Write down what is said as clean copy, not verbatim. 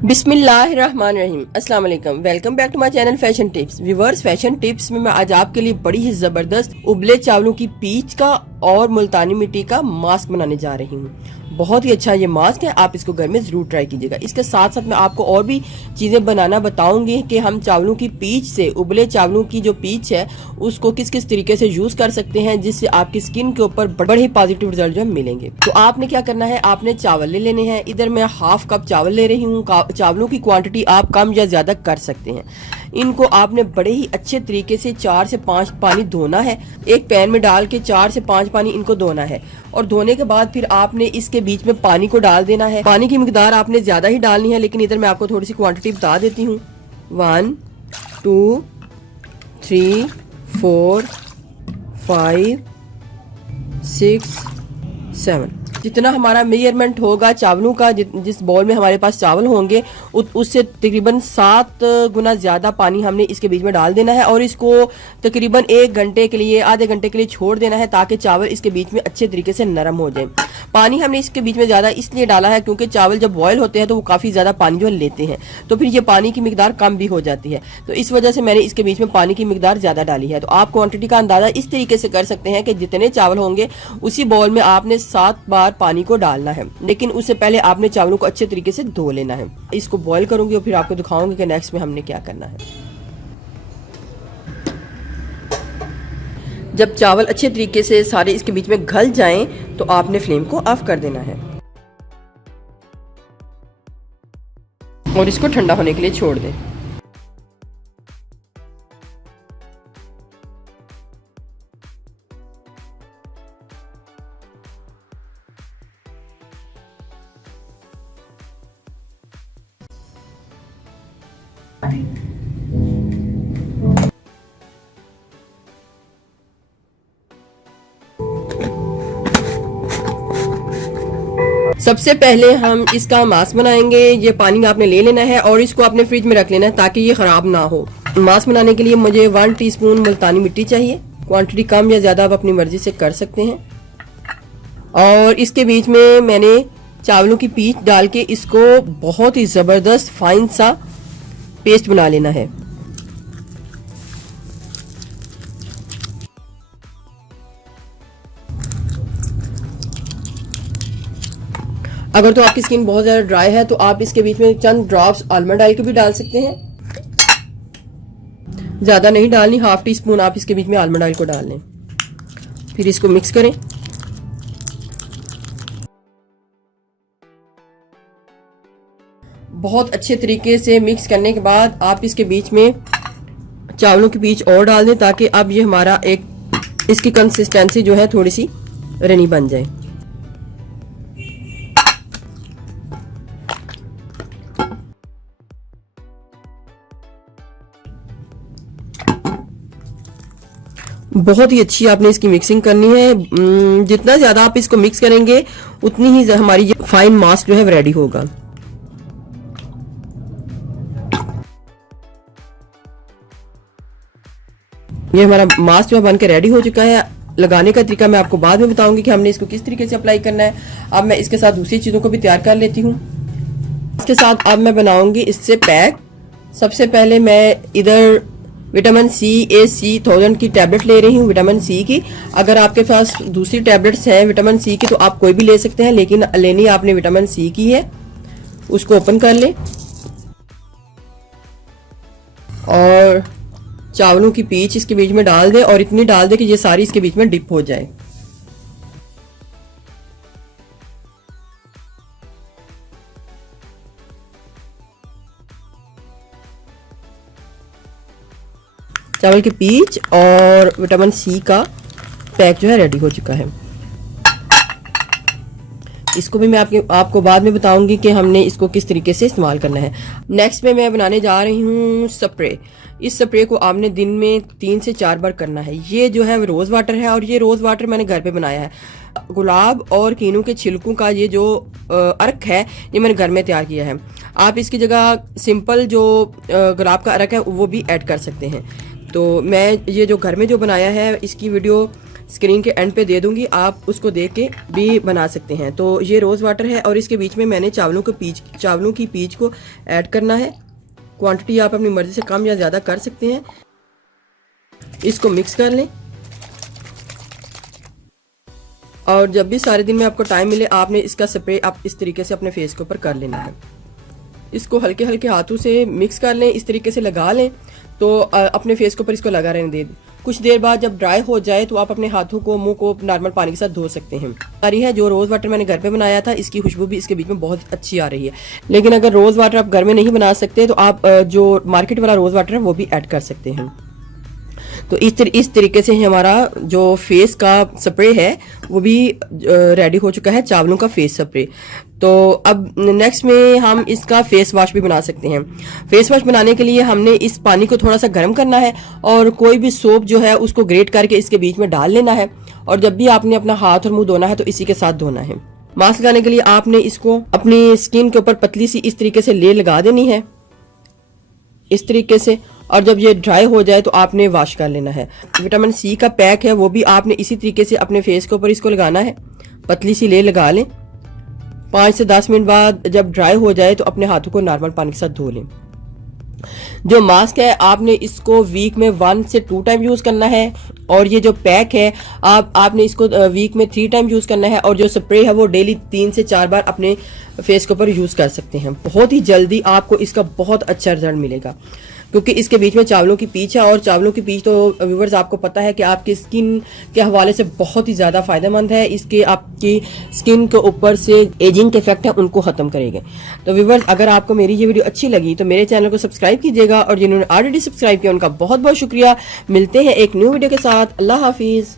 बिस्मिल्लाहिर्रहमानिर्रहीम अस्सलाम वालेकुम। Welcome back to my channel fashion tips. Viewers, fashion tips में मैं आज आपके लिए बड़ी ही जबरदस्त उबले चावलों की पीच का और मुल्तानी मिट्टी का मास्क बनाने जा रही हूँ। बहुत ही अच्छा ये मास्क है, आप इसको घर में जरूर ट्राई कीजिएगा। इसके साथ साथ मैं आपको और भी चीजें बनाना बताऊंगी कि हम चावलों की पीच से, उबले चावलों की जो पीच है उसको किस किस तरीके से यूज कर सकते हैं जिससे आपकी स्किन के ऊपर बड़े ही पॉजिटिव रिजल्ट जो है मिलेंगे। तो आपने क्या करना है, आपने चावल ले लेने हैं। इधर मैं हाफ कप चावल ले रही हूँ। चावलों की क्वांटिटी आप कम या ज्यादा कर सकते हैं। इनको आपने बड़े ही अच्छे तरीके से 4 से 5 पानी धोना है। एक पैन में डाल के 4 से 5 पानी इनको धोना है और धोने के बाद फिर आपने इसके बीच में पानी को डाल देना है। पानी की मिकदार आपने ज्यादा ही डालनी है, लेकिन इधर मैं आपको थोड़ी सी क्वांटिटी बता देती हूँ। 1 2 3 4 5 6 7 जितना हमारा मेजरमेंट होगा चावलों का, जिस बाउल में हमारे पास चावल होंगे उससे तकरीबन 7 गुना ज्यादा पानी हमने इसके बीच में डाल देना है और इसको तकरीबन 1 घंटे के लिए, आधे घंटे के लिए छोड़ देना है ताकि चावल इसके बीच में अच्छे तरीके से नरम हो जाए। पानी हमने इसके बीच में ज्यादा इसलिए डाला है क्योंकि चावल जब बॉयल होते हैं तो वो काफी ज्यादा पानी जो लेते हैं, तो फिर ये पानी की मिकदार कम भी हो जाती है। तो इस वजह से मैंने इसके बीच में पानी की मिकदार ज्यादा डाली है। तो आप क्वांटिटी का अंदाजा इस तरीके से कर सकते हैं कि जितने चावल होंगे उसी बाउल में आपने 7 बार पानी को डालना है, लेकिन उससे पहले आपने चावलों को अच्छे तरीके से धो लेना है। इसको बॉईल करूंगी और फिर आपको दिखाऊंगी कि नेक्स्ट में हमने क्या करना है। जब चावल अच्छे तरीके से सारे इसके बीच में घल जाएं तो आपने फ्लेम को ऑफ कर देना है और इसको ठंडा होने के लिए छोड़ दें। सबसे पहले हम इसका मास्क बनाएंगे। ये पानी आपने ले लेना है और इसको अपने फ्रिज में रख लेना है ताकि ये खराब ना हो। मास्क बनाने के लिए मुझे 1 टीस्पून मुल्तानी मिट्टी चाहिए। क्वांटिटी कम या ज्यादा आप अपनी मर्जी से कर सकते हैं। और इसके बीच में मैंने चावलों की पीच डाल के इसको बहुत ही जबरदस्त फाइन सा पेस्ट बना लेना है। अगर तो आपकी स्किन बहुत ज्यादा ड्राई है तो आप इसके बीच में चंद ड्रॉप्स आलमंड ऑयल के भी डाल सकते हैं। ज्यादा नहीं डालनी, 1/2 टीस्पून आप इसके बीच में आलमंड ऑयल को डाल लें। फिर इसको मिक्स करें। बहुत अच्छे तरीके से मिक्स करने के बाद आप इसके बीच में चावलों की पीच और डाल दें ताकि अब ये हमारा इसकी कंसिस्टेंसी जो है थोड़ी सी रनी बन जाए। बहुत ही अच्छी आपने इसकी मिक्सिंग करनी है। जितना ज्यादा आप इसको मिक्स करेंगे उतनी ही हमारी फाइन मास्क जो है रेडी होगा। ये हमारा मास्क जो बन के रेडी हो चुका है। लगाने का तरीका मैं आपको बाद में बताऊंगी कि हमने इसको किस तरीके से अप्लाई करना है। अब मैं इसके साथ दूसरी चीजों को भी तैयार कर लेती हूँ। इसके साथ अब मैं बनाऊंगी इससे पैक। सबसे पहले मैं इधर विटामिन सी AC 1000 की टैबलेट ले रही हूँ, विटामिन सी की। अगर आपके पास दूसरी टैबलेट्स हैं विटामिन सी की तो आप कोई भी ले सकते हैं, लेकिन लेनी आपने विटामिन सी की है। उसको ओपन कर लें और चावलों की पीच इसके बीच में डाल दें और इतनी डाल दें कि ये सारी इसके बीच में डिप हो जाए। चावल की पीच और विटामिन सी का पैक जो है रेडी हो चुका है। इसको भी मैं आपको बाद में बताऊंगी कि हमने इसको किस तरीके से इस्तेमाल करना है। नेक्स्ट में मैं बनाने जा रही हूँ स्प्रे। इस स्प्रे को आपने दिन में 3 से 4 बार करना है। ये जो है रोज वाटर है और ये रोज वाटर मैंने घर पे बनाया है। गुलाब और कीनू के छिलकों का ये जो अर्क है ये मैंने घर में तैयार किया है। आप इसकी जगह सिंपल जो गुलाब का अर्क है वो भी ऐड कर सकते हैं। तो मैं ये जो घर में जो बनाया है इसकी वीडियो स्क्रीन के एंड पे दे दूंगी, आप उसको देख के भी बना सकते हैं। तो ये रोज़ वाटर है और इसके बीच में मैंने चावलों की पीच को ऐड करना है। क्वांटिटी आप अपनी मर्जी से कम या ज़्यादा कर सकते हैं। इसको मिक्स कर लें और जब भी सारे दिन में आपको टाइम मिले आपने इसका स्प्रे आप इस तरीके से अपने फेस के ऊपर कर लेना है। इसको हल्के हल्के हाथों से मिक्स कर लें, इस तरीके से लगा लें। तो अपने फेस के ऊपर इसको लगा रहने दें। कुछ देर बाद जब ड्राई हो जाए तो आप अपने हाथों को, मुंह को नॉर्मल पानी के साथ धो सकते हैं। सारी है जो रोज़ वाटर मैंने घर पे बनाया था, इसकी खुशबू भी इसके बीच में बहुत अच्छी आ रही है। लेकिन अगर रोज़ वाटर आप घर में नहीं बना सकते तो आप जो मार्केट वाला रोज़ वाटर है वो भी ऐड कर सकते हैं। तो इस तरीके से हमारा जो फेस का स्प्रे है वो भी रेडी हो चुका है, चावलों का फेस स्प्रे। तो अब नेक्स्ट में हम इसका फेस वॉश भी बना सकते हैं। फेस वॉश बनाने के लिए हमने इस पानी को थोड़ा सा गर्म करना है और कोई भी सोप जो है उसको ग्रेट करके इसके बीच में डाल लेना है। और जब भी आपने अपना हाथ और मुंह धोना है तो इसी के साथ धोना है। मास्क लगाने के लिए आपने इसको अपनी स्किन के ऊपर पतली सी इस तरीके से लेयर लगा देनी है, इस तरीके से। और जब ये ड्राई हो जाए तो आपने वॉश कर लेना है। विटामिन सी का पैक है वो भी आपने इसी तरीके से अपने फेस के ऊपर इसको लगाना है, पतली सी लेयर लगा लें। 5 से 10 मिनट बाद जब ड्राई हो जाए तो अपने हाथों को नॉर्मल पानी के साथ धो लें। जो मास्क है आपने इसको वीक में 1 से 2 टाइम यूज करना है और ये जो पैक है आपने इसको वीक में 3 टाइम यूज करना है। और जो स्प्रे है वो डेली 3 से 4 बार अपने फेस के ऊपर यूज कर सकते हैं। बहुत ही जल्दी आपको इसका बहुत अच्छा रिजल्ट मिलेगा क्योंकि इसके बीच में चावलों की पीच है और चावलों की पीच तो व्यूवर्स आपको पता है कि आपकी स्किन के हवाले से बहुत ही ज़्यादा फायदेमंद है। इसके आपकी स्किन के ऊपर से एजिंग के इफेक्ट है उनको ख़त्म करेंगे। तो व्यूवर्स अगर आपको मेरी ये वीडियो अच्छी लगी तो मेरे चैनल को सब्सक्राइब कीजिएगा और जिन्होंने ऑलरेडी सब्सक्राइब किया उनका बहुत बहुत शुक्रिया। मिलते हैं एक न्यू वीडियो के साथ। अल्लाह हाफिज़।